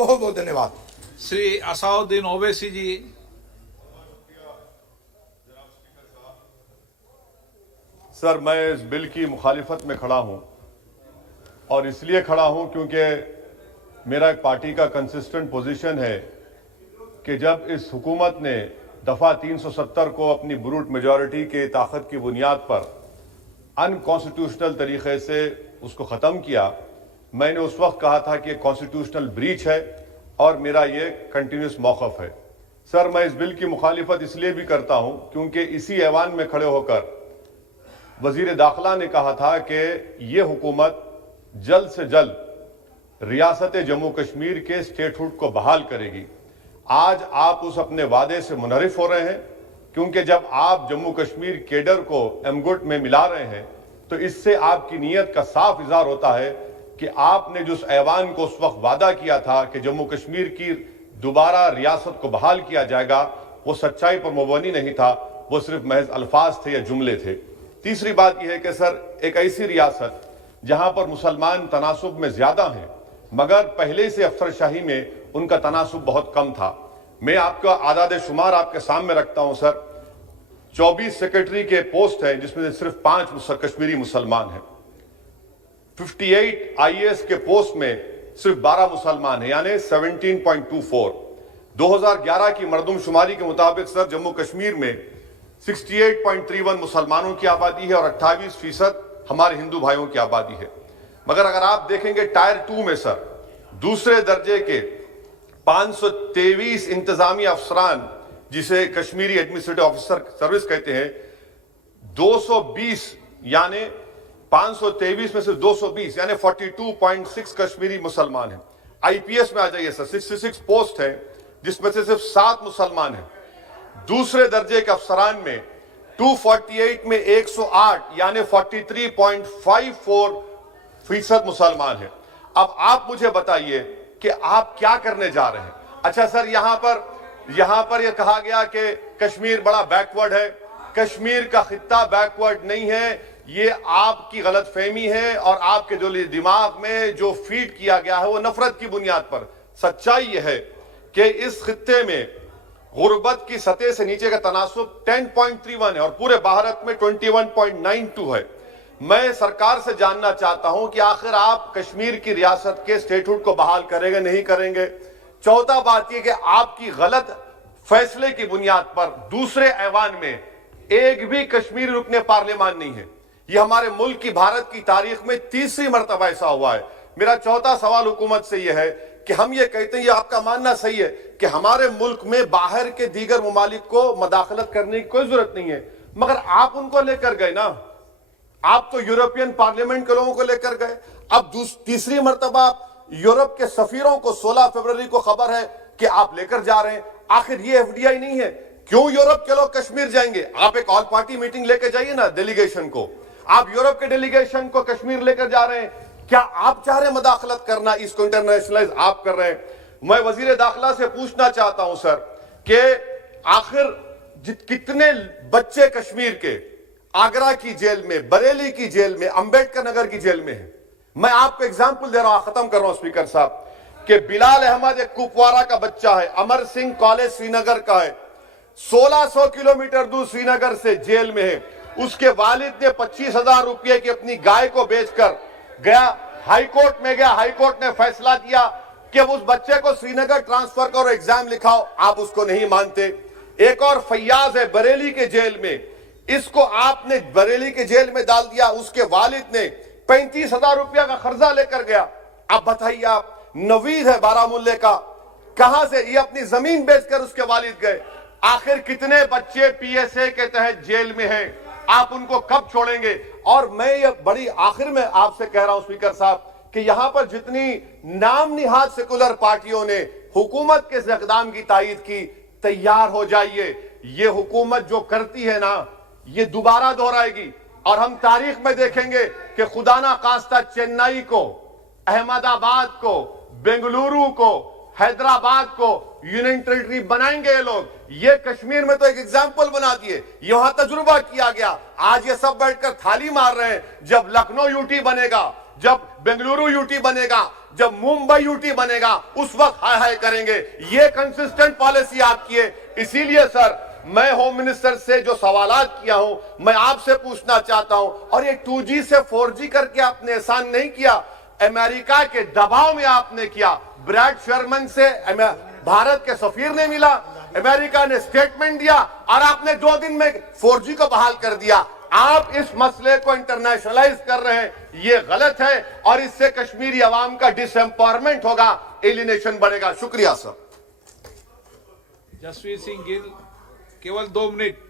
बहुत बहुत धन्यवाद। श्री असाउद्दीन ओवैसी जी। सर, मैं इस बिल की मुखालिफत में खड़ा हूं और इसलिए खड़ा हूं क्योंकि मेरा एक पार्टी का कंसिस्टेंट पोजीशन है कि जब इस हुकूमत ने दफ़ा 370 को अपनी ब्रूट मेजॉरिटी के ताकत की बुनियाद पर अनकॉन्स्टिट्यूशनल तरीके से उसको ख़त्म किया, मैंने उस वक्त कहा था कि कॉन्स्टिट्यूशनल ब्रीच है और मेरा ये कंटिन्यूस मौक़िफ़ है। सर, मैं इस बिल की मुखालिफत इसलिए भी करता हूं क्योंकि इसी ऐवान में खड़े होकर वज़ीर दाखिला ने कहा था कि ये हुकूमत जल्द से जल्द रियासत जम्मू कश्मीर के स्टेटहुड को बहाल करेगी। आज आप उस अपने वादे से मुनहरिफ हो रहे हैं क्योंकि जब आप जम्मू कश्मीर केडर को एमगुट में मिला रहे हैं तो इससे आपकी नीयत का साफ इज़हार होता है कि आपने जो उस ऐवान को उस वक्त वादा किया था कि जम्मू कश्मीर की दोबारा रियासत को बहाल किया जाएगा, वो सच्चाई पर मुबनी नहीं था, वो सिर्फ महज अल्फाज थे या जुमले थे। तीसरी बात यह है कि सर, एक ऐसी रियासत जहां पर मुसलमान तनासुब में ज्यादा हैं मगर पहले से अफसरशाही में उनका तनासुब बहुत कम था। मैं आपका आदाद शुमार आपके सामने रखता हूं सर। 24 सेक्रेटरी के पोस्ट हैं जिसमें से सिर्फ 5 कश्मीरी मुसलमान हैं। 58 IAS के पोस्ट में सिर्फ 12 मुसलमान हैं, यानी 17.24। 2011 की मरदमशुमारी के मुताबिक सर जम्मू कश्मीर में 68.31 मुसलमानों की आबादी है और 28% हमारे हिंदू भाइयों की आबादी है। मगर अगर आप देखेंगे टायर 2 में सर दूसरे दर्जे के 523 इंतजामी अफसरान, जिसे कश्मीरी एडमिनिस्ट्रेटिव ऑफिसर सर्विस कहते हैं, 220 यानी 523 में से 220 यानी 42.6 कश्मीरी मुसलमान हैं। IPS में आ जाइए सर, 66 पोस्ट हैं जिसमें से सिर्फ 7 मुसलमान हैं। दूसरे दर्जे के अफसरान में 248 में 108 यानी 43.54% मुसलमान हैं। अब आप मुझे बताइए कि आप क्या करने जा रहे हैं। अच्छा सर, यहां पर यह कहा गया कि कश्मीर बड़ा बैकवर्ड है। कश्मीर का खित्ता बैकवर्ड नहीं है, ये आपकी गलतफहमी है और आपके जो दिमाग में जो फीड किया गया है वो नफरत की बुनियाद पर। सच्चाई यह है कि इस खित्ते में गुर्बत की सतह से नीचे का तनासुब 10.31 है और पूरे भारत में 21.92 है। मैं सरकार से जानना चाहता हूं कि आखिर आप कश्मीर की रियासत के स्टेटहुड को बहाल करेंगे, नहीं करेंगे। चौथा बात यह कि आपकी गलत फैसले की बुनियाद पर दूसरे ऐवान में एक भी कश्मीरी रुकने पार्लियामान नहीं है। यह हमारे मुल्क की, भारत की तारीख में तीसरी मरतबा ऐसा हुआ है। मेरा चौथा सवाल हुकूमत से यह है कि हम ये कहते हैं, ये आपका मानना सही है कि हमारे मुल्क में बाहर के दीगर ममालिक को मदाखलत करने की कोई जरूरत नहीं है, मगर आप उनको लेकर गए ना, आप तो यूरोपियन पार्लियामेंट के लोगों को लेकर गए। अब तीसरी मरतबा यूरोप के सफीरों को 16 फरवरी को खबर है कि आप लेकर जा रहे हैं। आखिर ये FDI नहीं है, क्यों यूरोप के लोग कश्मीर जाएंगे? आप एक ऑल पार्टी मीटिंग लेकर जाइए ना डेलीगेशन को। आप यूरोप के डेलीगेशन को कश्मीर लेकर जा रहे हैं, क्या आप चाह रहे हैं मदाखलत करना? इसको इंटरनेशनलाइज आप कर रहे हैं। मैं वजीर दाखिला से पूछना चाहता हूं सर कि आखिर कितने बच्चे कश्मीर के आगरा की जेल में, बरेली की जेल में, अंबेडकर नगर की जेल में है। मैं आपको एग्जाम्पल दे रहा हूं, खत्म कर रहा हूं स्पीकर साहब, कि बिलाल अहमद एक कुपवारा का बच्चा है, अमर सिंह कॉलेज श्रीनगर का है, 1600 किलोमीटर दूर श्रीनगर से जेल में है। उसके वालिद ने 25,000 रुपये की अपनी गाय को बेचकर गया, हाईकोर्ट में गया, हाईकोर्ट ने फैसला दिया कि उस बच्चे को श्रीनगर ट्रांसफर करो, एग्जाम लिखाओ। आप उसको नहीं मानते। एक और फैयाज है बरेली के जेल में, इसको आपने बरेली के जेल में डाल दिया। उसके वालिद ने 35,000 रुपया का कर्जा लेकर गया। आप बताइए, आप नवीद है बारामुल्ले का, कहां से ये अपनी जमीन बेचकर उसके वालिद गए। आखिर कितने बच्चे PSA के तहत जेल में हैं? आप उनको कब छोड़ेंगे? और मैं ये बड़ी आखिर में आपसे कह रहा हूं स्पीकर साहब कि यहां पर जितनी नाम निहाद सेकुलर पार्टियों ने हुकूमत के इस इक़दाम की तायीद की, तैयार हो जाइए। ये हुकूमत जो करती है ना, ये दोबारा दोहराएगी और हम तारीख में देखेंगे कि खुदा ना खास्ता चेन्नई को, अहमदाबाद को, बेंगलुरु को, हैदराबाद को यूनियन टेरिटरी बनाएंगे ये लोग। ये कश्मीर में तो एक एग्जाम्पल बना दिए, यहां तजुर्बा किया गया। आज ये सब बैठकर थाली मार रहे हैं। जब लखनऊ UT बनेगा, जब बेंगलुरु UT बनेगा, جب ممبئی یوٹی بنے گا اس وقت ہائے ہائے کریں گے. یہ کنسسٹنٹ پالیسی آپ کی ہے. اسی لیے سر میں ہوم منسٹر سے جو سوالات کیا ہوں میں آپ سے پوچھنا چاہتا ہوں, اور یہ 2G سے 4G کر کے آپ نے احسان نہیں کیا, امریکہ کے دباؤ میں آپ نے کیا. بریڈ شرمن سے بھارت کے سفیر نے ملا, امریکہ نے سٹیٹمنٹ دیا اور آپ نے 2 دن میں 4G کو بحال کر دیا. آپ اس مسئلے کو انٹرنیشنلائز کر رہے ہیں, یہ غلط ہے, اور اس سے کشمیری عوام کا ڈس ایمپاورمنٹ ہوگا, ایلینیشن بڑھے گا. شکریہ سر. जसवीर सिंह गिल केवल 2 मिनट.